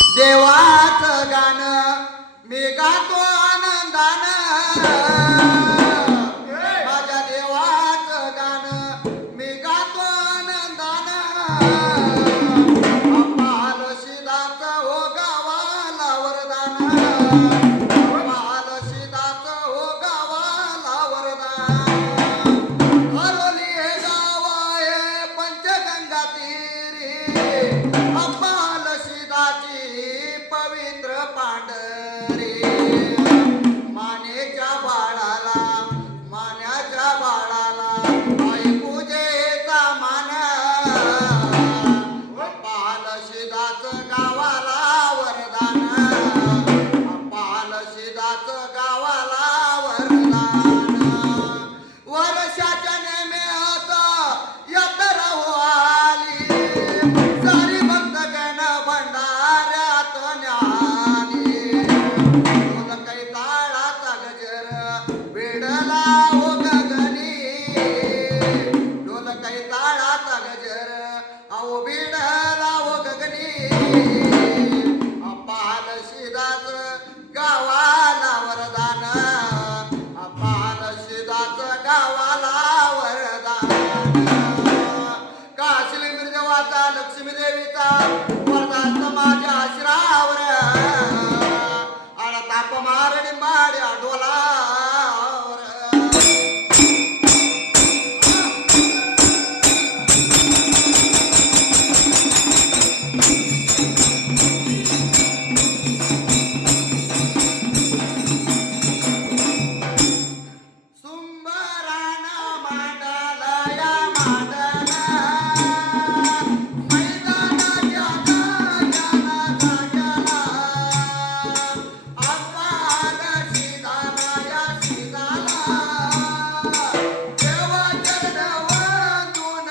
देवाचं गाणं मी गातो आनंदानं माझ्या देवाचं गाणं मी गातो आनंदानं अप्पाल शिदाचं हो गावाला वरदान अप्पाल शिदाचं हो गावाला वरदान हरोली हे गाव आहे पंचगंगा तीरी अप्पाल शिदाची पवित्र पांढरी मानेच्या बाळाला मान्याच्या बाळाला आई पूजेचा मान अप्पाल शिदाचं गावाला वरदान अप्पाल शिदाचं गावाला वरदान वर्षाच्या नेम्यात यात्रा हो आली सारी भक्तगण भंडाऱ्यात न्याली ढोल कैताळाचा गजर वेडला हो गगनी ढोल कैताळाचा गजर अहो वेडला हो गगनी अप्पाल शिदाचं गावाला वरदान अप्पाल शिदाचं गावाला वरदान काशिल मिर्जवाचा लक्ष्मी देवीचा वरदान माझ्या शिरावर आणि ताप मारणी माड्या डोलावर सुंबराना मांडला या मांडला मैदानाच्या जाग्याला जाग्याला अप्पाल शिदाला या शिदाला देवा चरण वंदून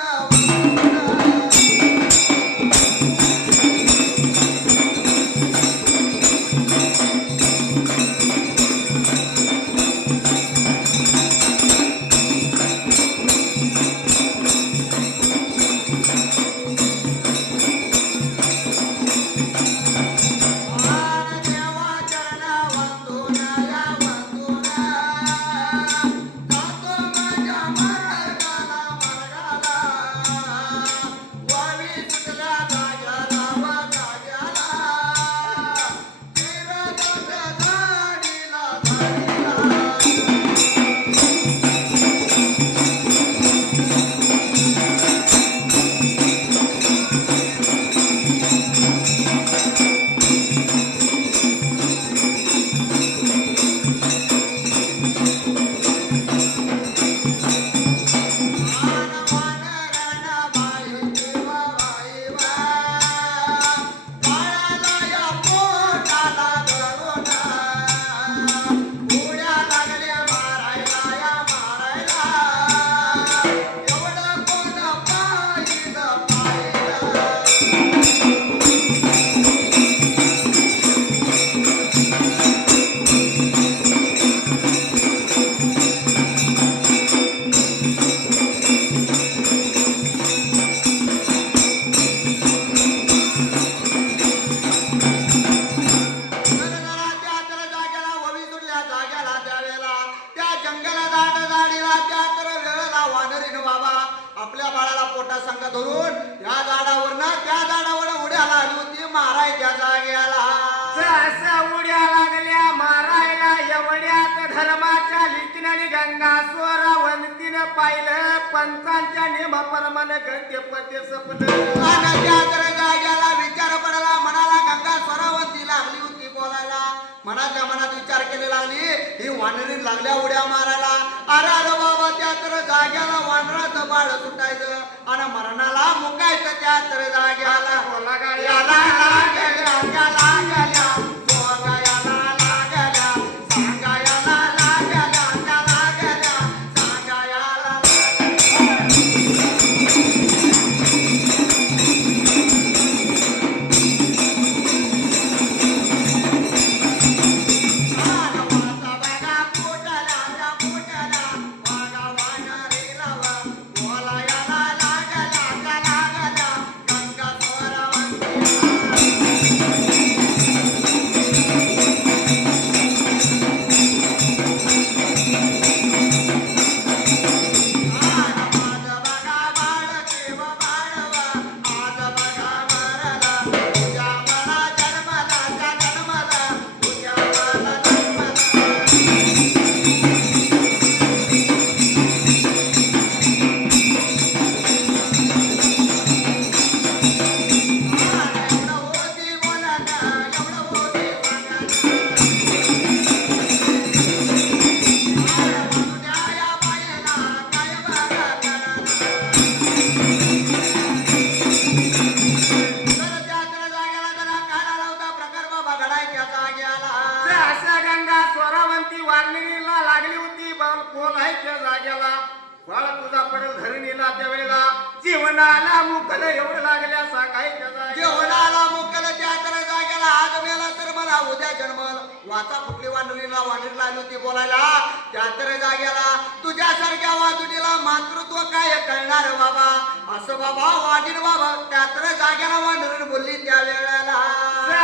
देवा चरण वंदून या वंदून जातो माझ्या मार्गाला मार्गाला वावी सुटल्या जाग्याला व जाग्याला तिरगट झाडीला झाडीला आपल्या बाळाला पोटा संग धरून त्या झाडावरनं त्या झाडावर उड्या लागली होती मारायच्या जाग्याला असा उड्या लागल्या मारायला एवढ्यात धर्माच्या लिखिनाने गंगा स्वरावंतीनं पाहिलं पंचांच्या नियमाप्रमाणे गंगेपती सपलं आणि त्या तर जाग्याला विचार पडला मनाला गंगा स्वरावंती लागली होती बोलायला मनाच्या मनात विचार केले लागली ही वानरी लागल्या उड्या मारायला अरे बाबा त्या तर जाग्याला वानराचं बाळ सुटायचं आणि मरणाला मुकायचं त्या तर जाग्याला याला लागल्या लागल्या सोगायाला लागल्या सांगायाला लागल्या लागल्या सांगायाला बोलायला लागल्या गडायच्या जाग्याला असा गंगा स्वरावंती वारणीला लागली होती बोलायच्या जाग्याला बाळ तुझा पडेल धरणीला त्यावेळेला जीवनाला मुकल एवढं लागल्या सांगायच्या जाग्याला जेवणाला मुकल त्या तर जाग्याला आज मेला तर मला उद्या जन्मल वाचा फुटली वानरीला आली होती बोलायला त्या तर जाग्याला तुझ्यासारख्या वाजुटीला मातृत्व काय कळणार बाबा असं बाबा वाढील बाबा त्या तर जाग्याला वानरी बोलली त्या वेळेला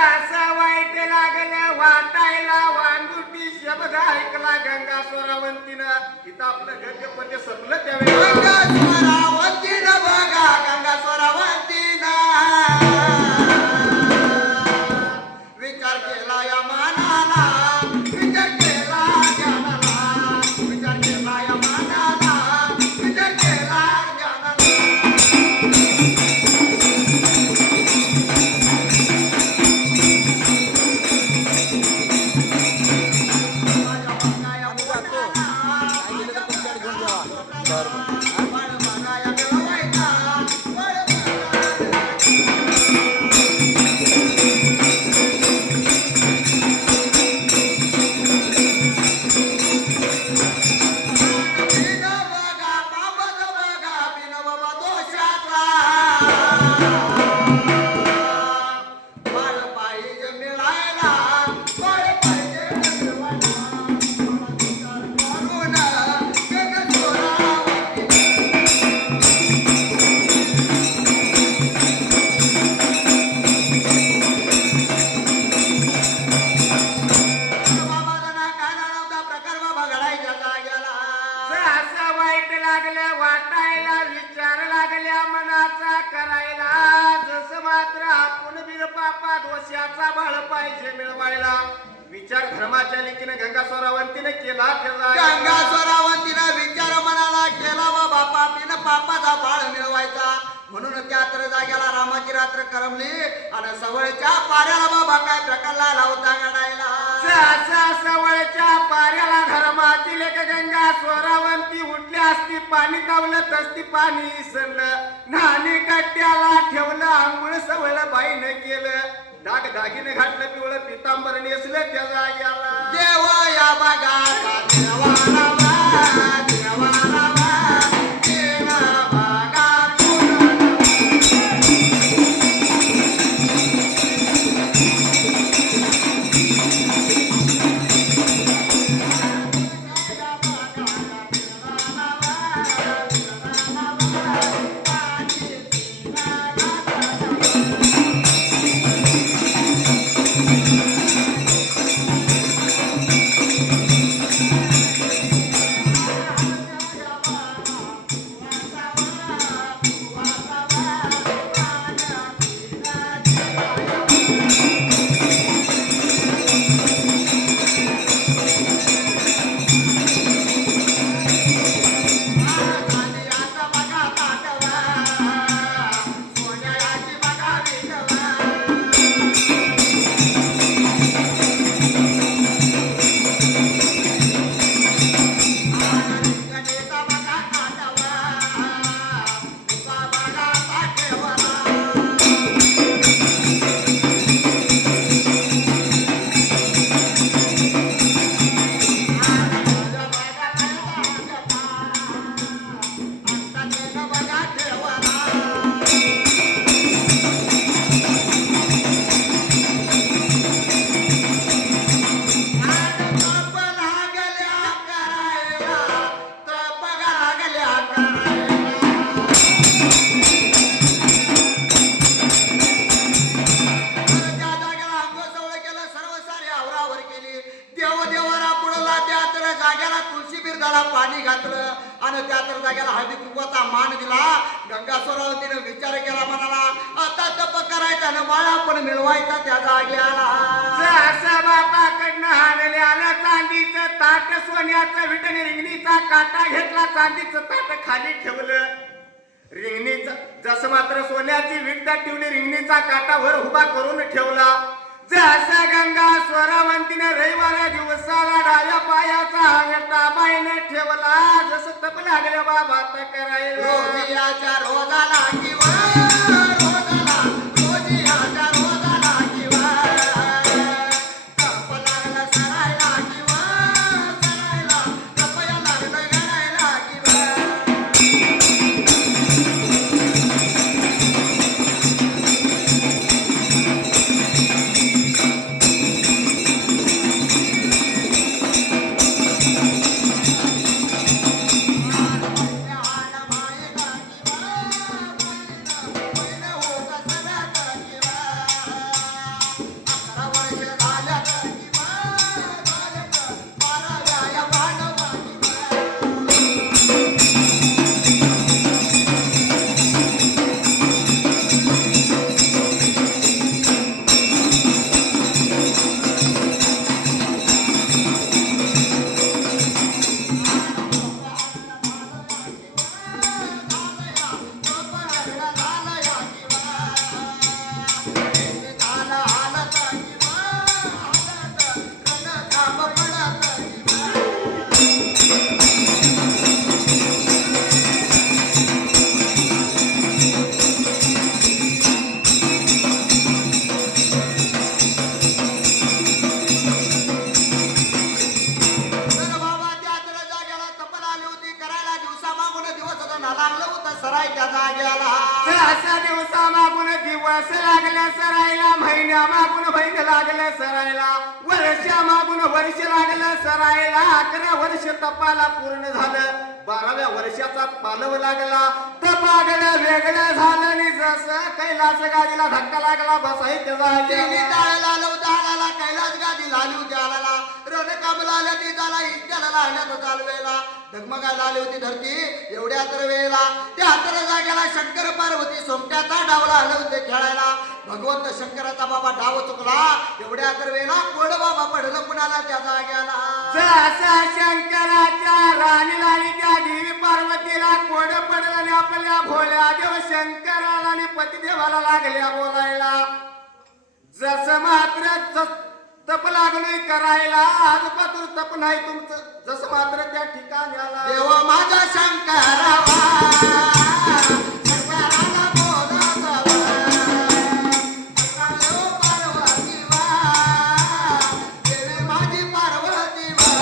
असं वाईट लागलं वाटायला वांजुटी शब्द ऐकला गंगा स्वरावंतीनं तिथं आपलं गद्यपद्य संपलं त्यावेळेला गंगा स्वरावंतीनं बघा गंगा स्वरावंतीनं विचार केला या मानाला विचार केला ज्ञानाला विचार केला या मानाला विचार केला ज्ञानाला असं वाईट लागलं वाटायला विचार लागल्या मनाचा करायला जसं मात्र आपण बिन पापा दोषाचा बळ पाहिजे मिळवायला विचार धर्माच्या लेकीनं गंगा स्वरावंतीनं केला गंगा स्वरावंतीनं विचार मनाला केला व बापा बिन पापाचा बाळ मिळवायचा म्हणून त्या तर जाग्याला रामाची रात्र करमली आणि सवळच्या पाऱ्याला बाबा काय प्रकारला लावता गडायला सवळच्या पाऱ्याला धर्मातील एक गंगा स्वरावंती उठली असती पाणी तावलं तसती पाणी इसरलं नाणी कट्ट्याला ठेवलं आंघोळ सवळ बाईनं केलं दाग दागिने घातलं पिवळं पितांबर नेसलं त्या जाग्याला देव या बघा देवाला वा, देवाला वा, देव बघा पाणी घातलं आणि त्या तर जाग्याला हळदी कुंकवाचा मान दिला. गंगा स्वरावतीने विचार केला म्हणाला आता तप करायचा न माळा पण मिळवायचा त्या जाग्याला. असा बापाकडनं हाणले आलं चांदीचं ताट सोन्याचं विटणी रिंगणीचा काटा घेतला चांदीचं ताट खाली ठेवलं. रिंगणीचा जसं मात्र सोन्याची विटा ठेवली रिंगणीचा काटा वर उभा करून ठेवला. जसा गंगा स्वरावंतीने रविवार दिवसाला डाव्या पायाचा अंगठा बाईने ठेवला. जसं तप लागलं बाबा करायला रोजियाच्या रोजाला किंवा रोजाला रोजियाच्या रोजाला किंवा जाग्याला अशा दिवसा मागून दिवस लागले सरायला, महिन्या मागून महिने लागले सरायला, वर्षा मागून वर्ष लागलं सरायला. 11 वर्ष तपाला पूर्ण झालं, 12व्या वर्षाचा पालव लागला. तपागलं वेगळं झालं आणि जसं कैलास गादीला धक्का लागला बसायचं तिन्ही टाळाला लवदाळाला कैलास गादी लाली होती आला रण कमला आल्या ती झाला इष्टाला लागल्या चालवेला ढगमगायला आली होती धरती एवढ्या तर वेळेला त्या तर जाग्याला शंकर पार्वती सोमट्याचा डावला आले होते खेळायला. भगवंत शंकराचा बाबा डाव चुकला एवढ्या तर वेळेला कोड बाबा पडलं कुणाला त्या जाग्याला. असा शंकराच्या राणीला आणि त्या देवी पार्वतीला कोड पडलं आणि आपल्या भोल्या देव शंकराला आणि पतिदेवाला लागल्या बोलायला. जसं मात्र तप लागलोय करायला, आज पातूर तप नाही तुमचं, जसं मात्र त्या ठिकाणी आला देव माझा शंकरावा शंकराला बोलावा शंकरो पार्वती वा देवी माझी पार्वती वा.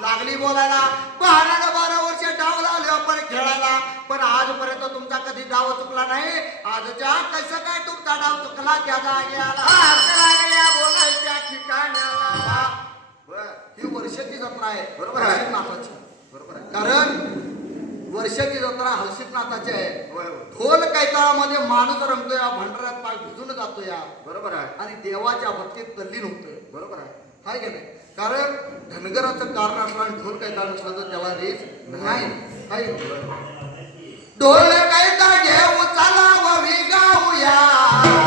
लागली बोलायला 12 वर्ष डाव लावले आपण खेळायला पण आजपर्यंत तुमचा कधी डाव चुकला नाही. आजच्या कसं काय तुमचा डाव चुकला त्या जाग्याला बोलायच्या ठिकाणाला. ही वर्षाची जत्रा आहे बरोबर आहे. हर्षितनाथाची. बरोबर आहे. कारण वर्षाची जत्रा हर्षितनाथाची आहे. होय, होय. ढोल कैताळामध्ये माणूस रमतोय, भंडाऱ्यात पाय भिजून जातोय बरोबर आहे. आणि देवाच्या भक्तीत तल्लीन होतोय. बरोबर आहे. हाय की नाही? कारण धनगराचं कारण असलं आणि ढोल कैताळ नसलं तर त्याला रीच नाही. हाय ढोल कैता घेऊ चला व गाऊया